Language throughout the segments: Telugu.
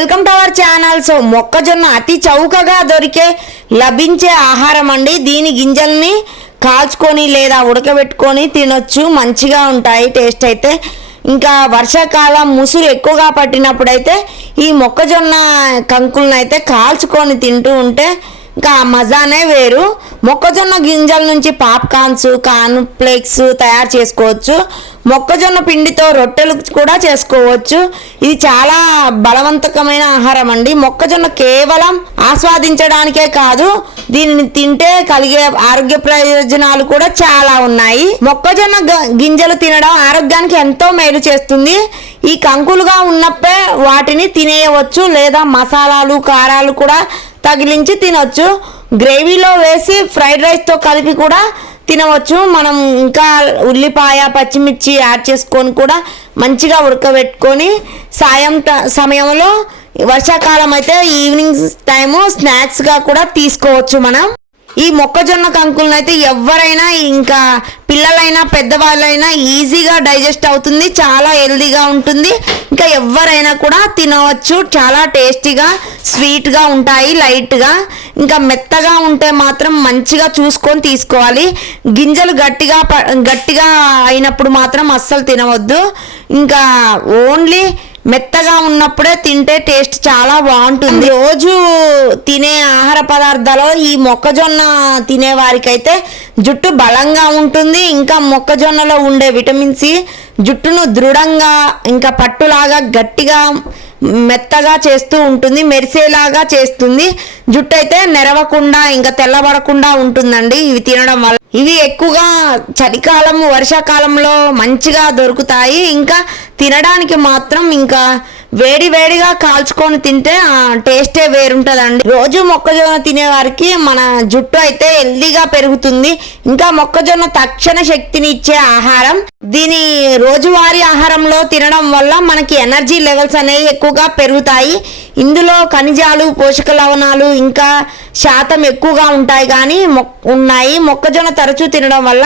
Welcome to our channel. So మొక్కజొన్న అతి చౌకగా దొరికే లభించే ఆహారం అండి. దీని గింజల్ని కాల్చుకొని లేదా ఉడకబెట్టుకొని తినొచ్చు, మంచిగా ఉంటాయి టేస్ట్ అయితే. ఇంకా వర్షాకాలం ముసురు ఎక్కువగా పట్టినప్పుడు అయితే ఈ మొక్కజొన్న కంకులను అయితే కాల్చుకొని తింటూ ఉంటే ఇంకా మజానే వేరు. మొక్కజొన్న గింజల నుంచి పాప్కార్న్స్, కార్న్ ఫ్లేక్స్ తయారు చేసుకోవచ్చు. మొక్కజొన్న పిండితో రొట్టెలు కూడా చేసుకోవచ్చు. ఇది చాలా బలవంతకమైన ఆహారం అండి. మొక్కజొన్న కేవలం ఆస్వాదించడానికే కాదు, దీనిని తింటే కలిగే ఆరోగ్య ప్రయోజనాలు కూడా చాలా ఉన్నాయి. మొక్కజొన్న గింజలు తినడం ఆరోగ్యానికి ఎంతో మేలు చేస్తుంది. ఈ కంకులుగా ఉన్నప్పుడే వాటిని తినేయవచ్చు లేదా మసాలాలు, కారాలు కూడా తగిలించి తినొచ్చు. గ్రేవీలో వేసి ఫ్రైడ్ రైస్తో కలిపి కూడా తినవచ్చు. మనం ఇంకా ఉల్లిపాయ, పచ్చిమిర్చి యాడ్ చేసుకొని కూడా మంచిగా ఉడకబెట్టుకొని సమయంలో వర్షాకాలం అయితే ఈవినింగ్ టైము స్నాక్స్గా కూడా తీసుకోవచ్చు మనం. ఈ మొక్కజొన్న కంకులను అయితే ఎవరైనా, ఇంకా పిల్లలైనా పెద్దవాళ్ళైనా ఈజీగా డైజెస్ట్ అవుతుంది, చాలా హెల్దీగా ఉంటుంది. ఇంకా ఎవరైనా కూడా తినవచ్చు. చాలా టేస్టీగా, స్వీట్గా ఉంటాయి, లైట్గా. ఇంకా మెత్తగా ఉంటే మాత్రం మంచిగా చూసుకొని తీసుకోవాలి. గింజలు గట్టిగా అయినప్పుడు మాత్రం అస్సలు తినవద్దు. ఇంకా ఓన్లీ మెత్తగా ఉన్నప్పుడే తింటే టేస్ట్ చాలా బాగుంటుంది. రోజు తినే ఆహార పదార్థాలు ఈ మొక్కజొన్న తినే వారికైతే జుట్టు బలంగా ఉంటుంది. ఇంకా మొక్కజొన్నలో ఉండే విటమిన్ సి జుట్టును దృఢంగా, ఇంకా పట్టులాగా గట్టిగా, మెత్తగా చేస్తూ ఉంటుంది, మెరిసేలాగా చేస్తుంది. జుట్టు అయితే నెరవకుండా, ఇంకా తెల్లబడకుండా ఉంటుందండి ఇవి తినడం వల్ల. ఇవి ఎక్కువగా చలికాలం, వర్షాకాలంలో మంచిగా దొరుకుతాయి. ఇంకా తినడానికి మాత్రం ఇంకా వేడిగా కాల్చుకొని తింటే టేస్టే వేరుంటుందండి. రోజు మొక్కజొన్న తినే వారికి మన జుట్టు అయితే హెల్దీగా పెరుగుతుంది. ఇంకా మొక్కజొన్న తక్షణ శక్తిని ఇచ్చే ఆహారం. దీని రోజువారీ ఆహారంలో తినడం వల్ల మనకి ఎనర్జీ లెవెల్స్ అనేవి ఎక్కువగా పెరుగుతాయి. ఇందులో ఖనిజాలు, పోషక లవణాలు ఇంకా శాతం ఎక్కువగా ఉంటాయి కానీ మొక్కజొన్న తరచూ తినడం వల్ల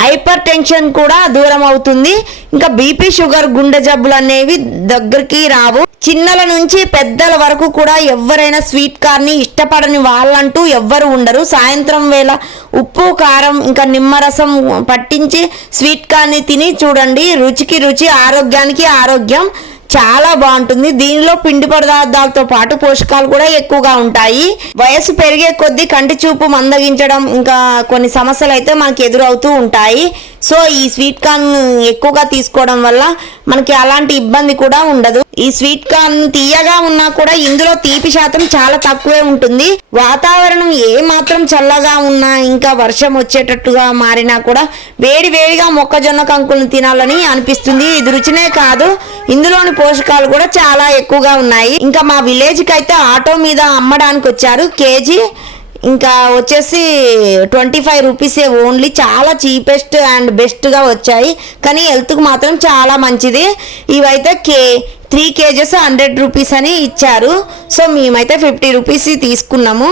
హైపర్ టెన్షన్ కూడా దూరం అవుతుంది. ఇంకా బీపీ, షుగర్, గుండె జబ్బులు అనేవి దగ్గరికి రావు. చిన్నల నుంచి పెద్దల వరకు కూడా ఎవరైనా స్వీట్ కార్న్ని ఇష్టపడని వాళ్ళంటూ ఎవ్వరు ఉండరు. సాయంత్రం వేళ ఉప్పు, కారం ఇంకా నిమ్మరసం పట్టించి స్వీట్ కార్న్ని తిని చూడండి. రుచికి రుచి, ఆరోగ్యానికి ఆరోగ్యం. చాలా బాగుంటుంది. దీనిలో పిండి పదార్థాలతో పాటు పోషకాలు కూడా ఎక్కువగా ఉంటాయి. వయసు పెరిగే కొద్దీ కంటి చూపు మందగించడం, ఇంకా కొన్ని సమస్యలు అయితే మనకి ఎదురవుతూ ఉంటాయి. సో ఈ స్వీట్ కార్న్ ఎక్కువగా తీసుకోవడం వల్ల మనకి అలాంటి ఇబ్బంది కూడా ఉండదు. ఈ స్వీట్ కార్న్ తీయగా ఉన్నా కూడా ఇందులో తీపి శాతం చాలా తక్కువే ఉంటుంది. వాతావరణం ఏ మాత్రం చల్లగా ఉన్నా, ఇంకా వర్షం వచ్చేటట్టుగా మారినా కూడా వేడిగా మొక్కజొన్న కంకులను తినాలని అనిపిస్తుంది. ఇది రుచినే కాదు, ఇందులోని పోషకాలు కూడా చాలా ఎక్కువగా ఉన్నాయి. ఇంకా మా విలేజ్కి అయితే ఆటో మీద అమ్మడానికి వచ్చారు. కేజీ ఇంకా వచ్చేసి 25 రూపీసే ఓన్లీ. చాలా చీపెస్ట్ అండ్ బెస్ట్గా వచ్చాయి, కానీ హెల్త్కి మాత్రం చాలా మంచిది. ఇవైతే 3 kgs 100 రూపీస్ అని ఇచ్చారు. సో మేమైతే 50 రూపీస్ తీసుకున్నాము.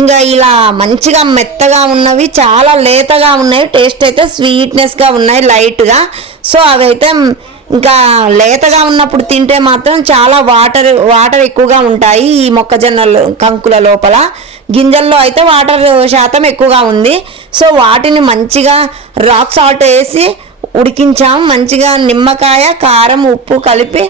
ఇంకా ఇలా మంచిగా మెత్తగా ఉన్నవి, చాలా లేతగా ఉన్నాయి. టేస్ట్ అయితే స్వీట్నెస్గా ఉన్నాయి, లైట్గా. సో అవి అయితే ఇంకా లేతగా ఉన్నప్పుడు తింటే మాత్రం చాలా వాటర్ ఎక్కువగా ఉంటాయి. ఈ మొక్కజొన్న కంకుల లోపల గింజల్లో అయితే వాటర్ శాతం ఎక్కువగా ఉంది. సో వాటిని మంచిగా రాక్ సాల్ట్ వేసి ఉడికించాము. మంచిగా నిమ్మకాయ, కారం, ఉప్పు కలిపి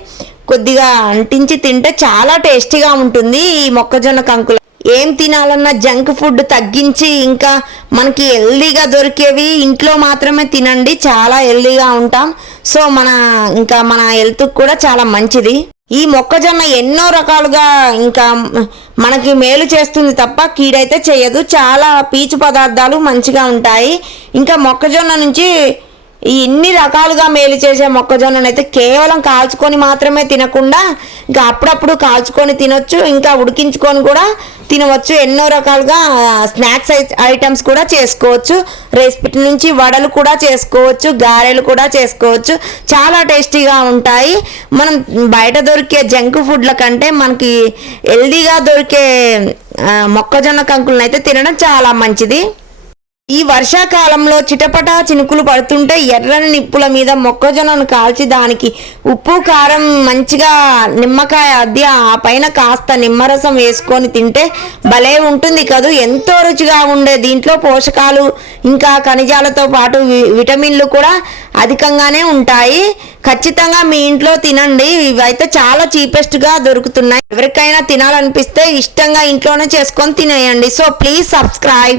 కొద్దిగా అంటించి తింటే చాలా టేస్టీగా ఉంటుంది ఈ మొక్కజొన్న కంకులు. ఏం తినాలన్నా జంక్ ఫుడ్ తగ్గించి ఇంకా మనకి హెల్దీగా దొరికేవి ఇంట్లో మాత్రమే తినండి, చాలా హెల్దీగా ఉంటాం. సో మన హెల్త్కి కూడా చాలా మంచిది. ఈ మొక్కజొన్న ఎన్నో రకాలుగా ఇంకా మనకి మేలు చేస్తుంది తప్ప కీడైతే చేయదు. చాలా పీచు పదార్థాలు మంచిగా ఉంటాయి. ఇంకా మొక్కజొన్న నుంచి ఇన్ని రకాలుగా మేలు చేసే మొక్కజొన్నను అయితే కేవలం కాల్చుకొని మాత్రమే తినకుండా ఇంకా అప్పుడప్పుడు కాల్చుకొని తినొచ్చు, ఇంకా ఉడికించుకొని కూడా తినవచ్చు. ఎన్నో రకాలుగా స్నాక్స్ ఐటమ్స్ కూడా చేసుకోవచ్చు. రెసిపీ నుంచి వడలు కూడా చేసుకోవచ్చు, గారెలు కూడా చేసుకోవచ్చు. చాలా టేస్టీగా ఉంటాయి. మనం బయట దొరికే జంక్ ఫుడ్ల కంటే మనకి హెల్దీగా దొరికే మొక్కజొన్న కంకులను అయితే తినడం చాలా మంచిది. ఈ వర్షాకాలంలో చిటపటా చినుకులు పడుతుంటే ఎర్రని నిప్పుల మీద మొక్కజొన్నను కాల్చి దానికి ఉప్పు కారం మంచిగా నిమ్మకాయ అద్ది ఆ పైన కాస్త నిమ్మరసం వేసుకొని తింటే భలే ఉంటుంది కదూ. ఎంతో రుచిగా ఉండే దీంట్లో పోషకాలు ఇంకా ఖనిజాలతో పాటు విటమిన్లు కూడా అధికంగానే ఉంటాయి. ఖచ్చితంగా మీ ఇంట్లో తినండి. ఇవైతే చాలా చీపెస్ట్గా దొరుకుతున్నాయి. ఎవరికైనా తినాలనిపిస్తే ఇష్టంగా ఇంట్లోనే చేసుకొని తినేయండి. So please subscribe.